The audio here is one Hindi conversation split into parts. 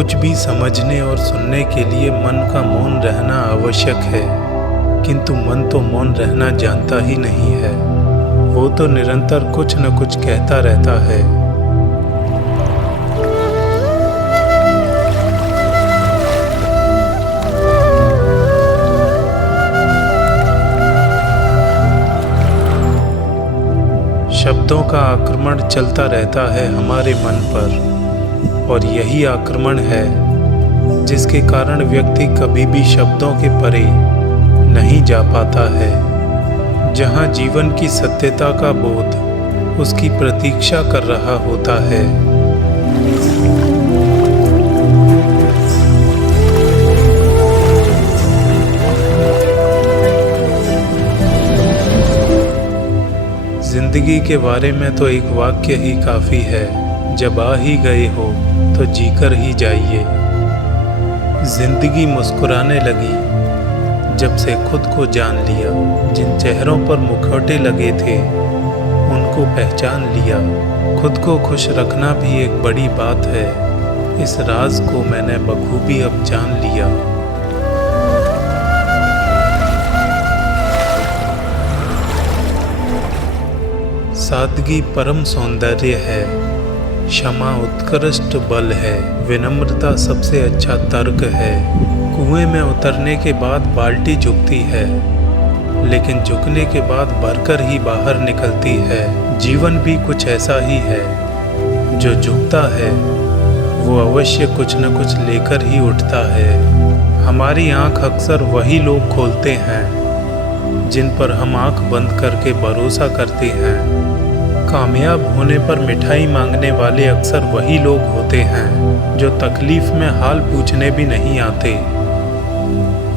कुछ भी समझने और सुनने के लिए मन का मौन रहना आवश्यक है, किंतु मन तो मौन रहना जानता ही नहीं है। वो तो निरंतर कुछ न कुछ कहता रहता है। शब्दों का आक्रमण चलता रहता है हमारे मन पर, और यही आक्रमण है जिसके कारण व्यक्ति कभी भी शब्दों के परे नहीं जा पाता है। जहाँ जीवन की सत्यता का बोध उसकी प्रतीक्षा कर रहा होता है। जिंदगी के बारे में तो एक वाक्य ही काफ़ी है, जब आ ही गए हो तो जीकर ही जाइए। जिंदगी मुस्कुराने लगी जब से खुद को जान लिया। जिन चेहरों पर मुखौटे लगे थे उनको पहचान लिया। खुद को खुश रखना भी एक बड़ी बात है, इस राज को मैंने बखूबी अब जान लिया। सादगी परम सौंदर्य है, क्षमा उत्कृष्ट बल है, विनम्रता सबसे अच्छा तर्क है। कुएं में उतरने के बाद बाल्टी झुकती है, लेकिन झुकने के बाद भरकर ही बाहर निकलती है। जीवन भी कुछ ऐसा ही है, जो झुकता है वो अवश्य कुछ न कुछ लेकर ही उठता है। हमारी आंख अक्सर वही लोग खोलते हैं जिन पर हम आंख बंद करके भरोसा करते हैं। कामयाब होने पर मिठाई मांगने वाले अक्सर वही लोग होते हैं जो तकलीफ में हाल पूछने भी नहीं आते।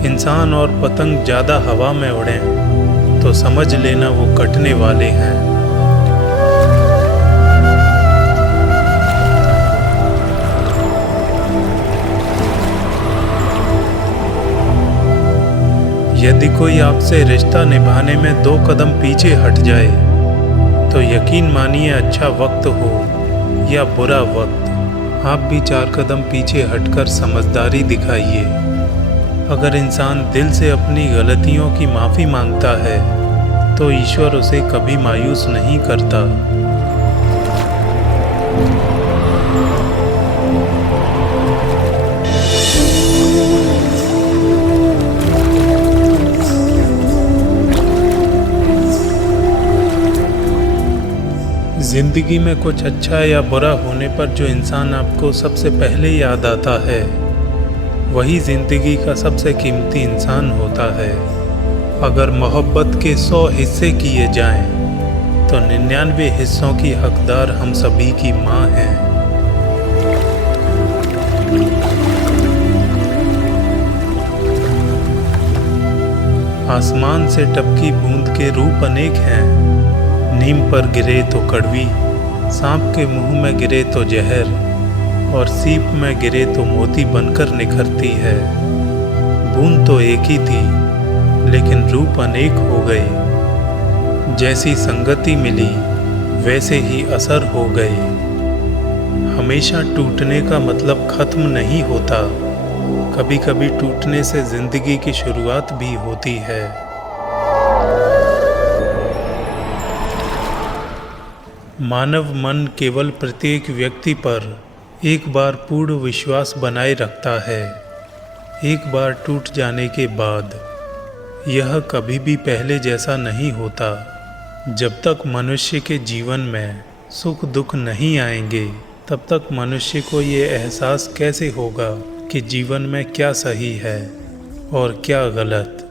इंसान और पतंग ज़्यादा हवा में उड़ें तो समझ लेना वो कटने वाले हैं। यदि कोई आपसे रिश्ता निभाने में 2 कदम पीछे हट जाए तो यकीन मानिए अच्छा वक्त हो या बुरा वक्त, आप भी 4 कदम पीछे हटकर समझदारी दिखाइए। अगर इंसान दिल से अपनी गलतियों की माफ़ी मांगता है तो ईश्वर उसे कभी मायूस नहीं करता। जिंदगी में कुछ अच्छा या बुरा होने पर जो इंसान आपको सबसे पहले याद आता है वही जिंदगी का सबसे कीमती इंसान होता है। अगर मोहब्बत के 100 हिस्से किए जाएं तो 99 हिस्सों की हकदार हम सभी की माँ है। आसमान से टपकी बूंद के रूप अनेक हैं। नीम पर गिरे तो कड़वी, सांप के मुंह में गिरे तो जहर, और सीप में गिरे तो मोती बनकर निखरती है। बूंद तो एक ही थी लेकिन रूप अनेक हो गए। जैसी संगति मिली वैसे ही असर हो गए। हमेशा टूटने का मतलब खत्म नहीं होता, कभी कभी टूटने से जिंदगी की शुरुआत भी होती है। मानव मन केवल प्रत्येक व्यक्ति पर एक बार पूर्ण विश्वास बनाए रखता है। एक बार टूट जाने के बाद यह कभी भी पहले जैसा नहीं होता। जब तक मनुष्य के जीवन में सुख दुख नहीं आएंगे तब तक मनुष्य को ये एहसास कैसे होगा कि जीवन में क्या सही है और क्या गलत।